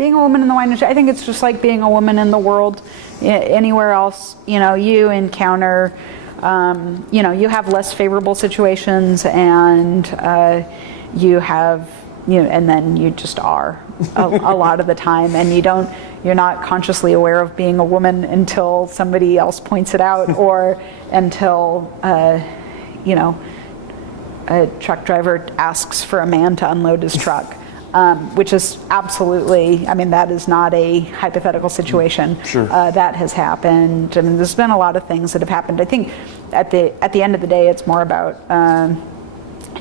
being a woman in the wine industry, I think it's just like being a woman in the world. Anywhere else, you encounter, you have less favorable situations, and you have, and then you just are a lot of the time, and you're not consciously aware of being a woman until somebody else points it out, or until, a truck driver asks for a man to unload his truck. Which is absolutely, that is not a hypothetical situation. Sure. That has happened. There's been a lot of things that have happened. I think at the end of the day, it's more about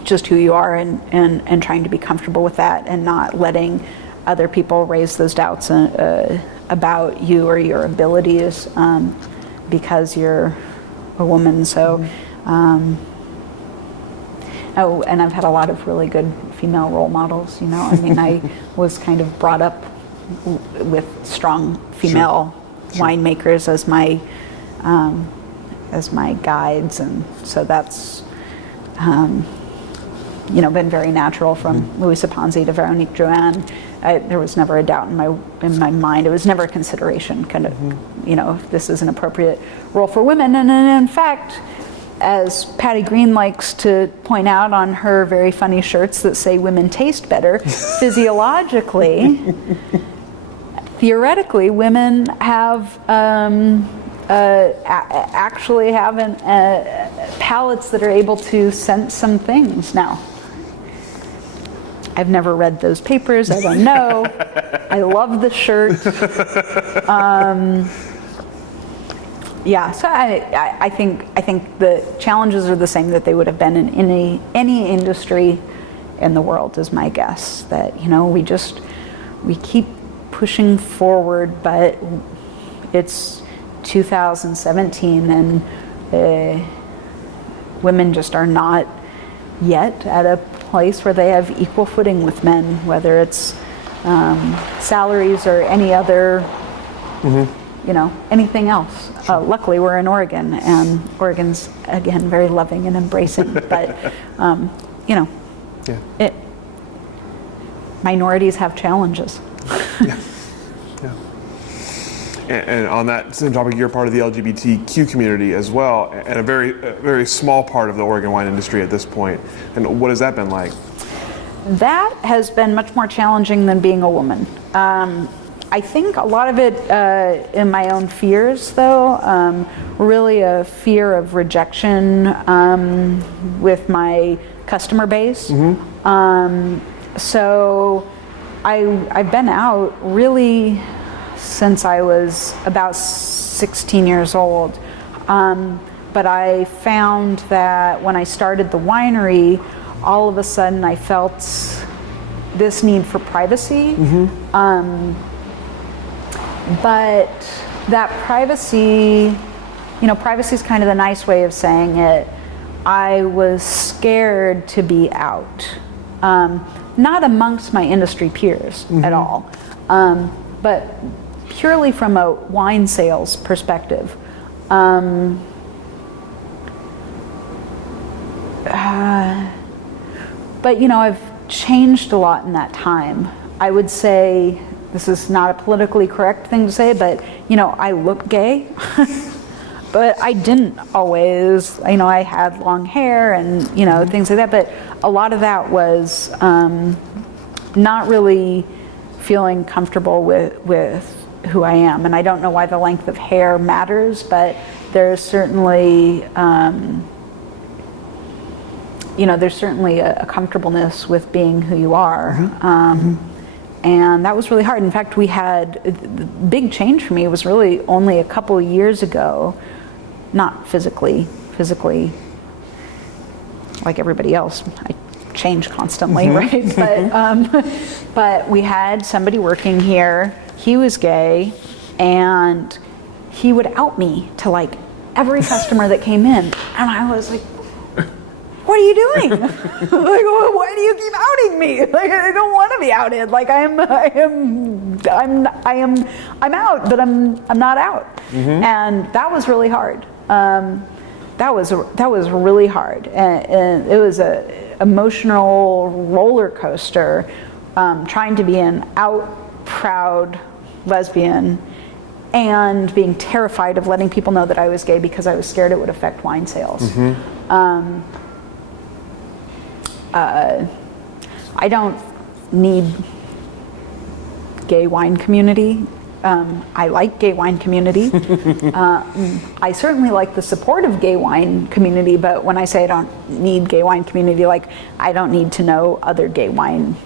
just who you are and trying to be comfortable with that, and not letting other people raise those doubts about you or your abilities because you're a woman. So. Oh, and I've had a lot of really good female role models, I was kind of brought up with strong female winemakers as my guides, and so that's been very natural, from Louisa Ponzi to Veronique Drouin. There was never a doubt in my mind. It was never a consideration, kind of, if this is an appropriate role for women. And in fact, as Patty Green likes to point out on her very funny shirts that say "women taste better," physiologically, theoretically, women have actually have palates that are able to sense some things. Now, I've never read those papers. I don't know. I love the shirt. Yeah, so I think the challenges are the same that they would have been in any industry in the world, is my guess. That we keep pushing forward, but it's 2017, and women just are not yet at a place where they have equal footing with men, whether it's salaries or any other. Anything else. Luckily, we're in Oregon, and Oregon's, again, very loving and embracing, but, minorities have challenges. And on that same topic, you're part of the LGBTQ community as well, and a very small part of the Oregon wine industry at this point. And what has that been like? That has been much more challenging than being a woman. I think a lot of it in my own fears, though, really a fear of rejection with my customer base. So I've been out really since I was about 16 years old. But I found that when I started the winery, all of a sudden I felt this need for privacy. But that privacy, privacy is kind of the nice way of saying it. I was scared to be out, not amongst my industry peers at all, but purely from a wine sales perspective. But I've changed a lot in that time. I would say, this is not a politically correct thing to say, but I look gay, but I didn't always. I had long hair and things like that, but a lot of that was not really feeling comfortable with who I am. And I don't know why the length of hair matters, but there's certainly there's certainly a comfortableness with being who you are. And that was really hard. In fact, we had the big change for me was really only a couple of years ago, not physically like everybody else. I change constantly, right? But we had somebody working here. He was gay, and he would out me to like every customer that came in, and I was like, what are you doing? Like, why do you keep outing me? Like, I don't want to be outed. Like, I'm out, but I'm not out. And that was really hard. That was really hard, and it was a emotional roller coaster, trying to be an out proud lesbian and being terrified of letting people know that I was gay because I was scared it would affect wine sales. I don't need gay wine community. I like gay wine community. I certainly like the support of gay wine community, but when I say I don't need gay wine community, like I don't need to know other gay wine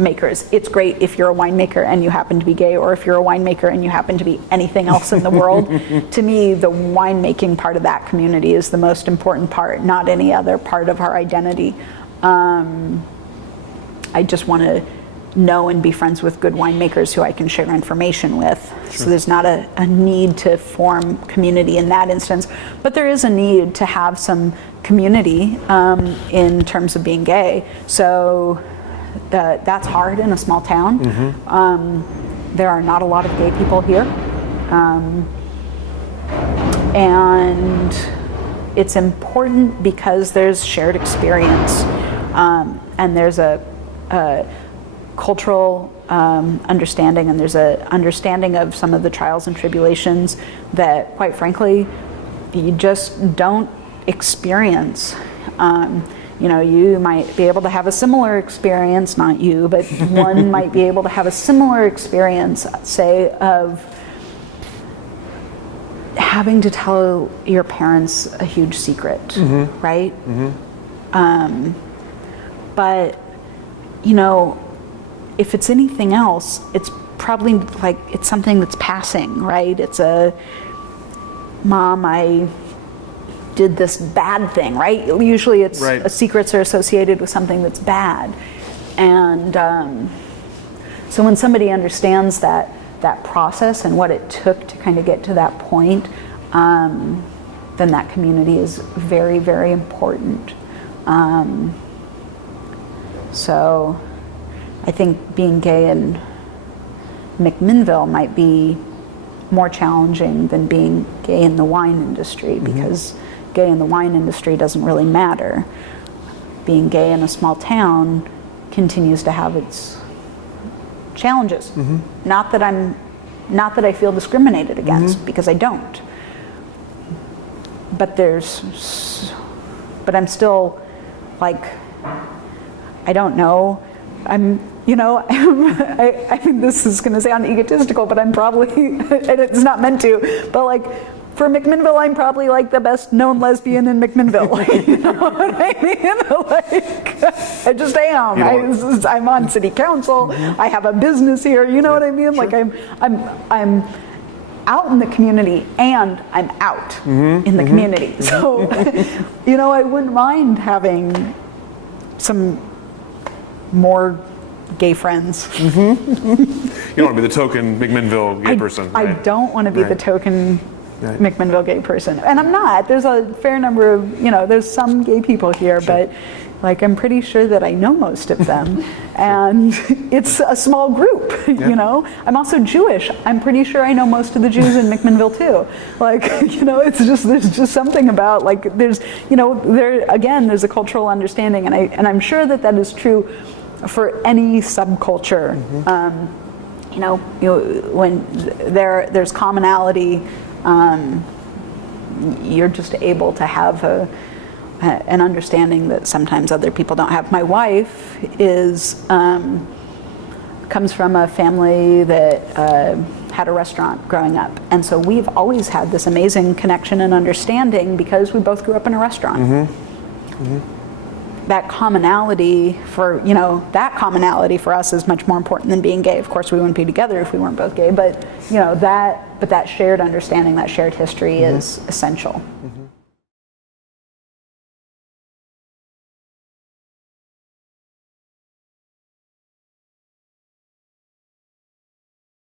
makers. It's great if you're a winemaker and you happen to be gay, or if you're a winemaker and you happen to be anything else in the world. To me, the winemaking part of that community is the most important part, not any other part of our identity. I just want to know and be friends with good winemakers who I can share information with. Sure. So there's not a need to form community in that instance, but there is a need to have some community in terms of being gay. So that's hard in a small town. There are not a lot of gay people here. And it's important because there's shared experience, and there's a cultural understanding, and there's a understanding of some of the trials and tribulations that, quite frankly, you just don't experience. You might be able to have a similar experience, not you, but one might be able to have a similar experience, say, of having to tell your parents a huge secret, right? But, if it's anything else, it's probably like it's something that's passing, right? It's Mom, I did this bad thing, right? Usually it's secrets are associated with something that's bad. And so when somebody understands that process and what it took to kind of get to that point, then that community is very, very important. So I think being gay in McMinnville might be more challenging than being gay in the wine industry, because gay in the wine industry doesn't really matter. Being gay in a small town continues to have its challenges. Not that I feel discriminated against, because I don't. But I'm still like, I don't know. I think this is going to sound egotistical, but I'm probably, and it's not meant to, but like, for McMinnville, I'm probably like the best known lesbian in McMinnville. You know what I mean? Like, I just am. I'm on city council. I have a business here. You know what I mean? Sure. Like I'm out in the community, and I'm out in the community. So, I wouldn't mind having some more gay friends. You don't want to be the token McMinnville gay person. I don't want to be the token McMinnville gay person. And I'm not. There's a fair number of, there's some gay people here, but like I'm pretty sure that I know most of them. And it's a small group, I'm also Jewish. I'm pretty sure I know most of the Jews in McMinnville too. Like, it's just, there's just something about like, there's a cultural understanding, and I'm sure that is true for any subculture. When there's commonality, you're just able to have an understanding that sometimes other people don't have. My wife comes from a family that had a restaurant growing up, and so we've always had this amazing connection and understanding because we both grew up in a restaurant. That commonality for us is much more important than being gay. Of course, we wouldn't be together if we weren't both gay, but that shared understanding, that shared history is essential.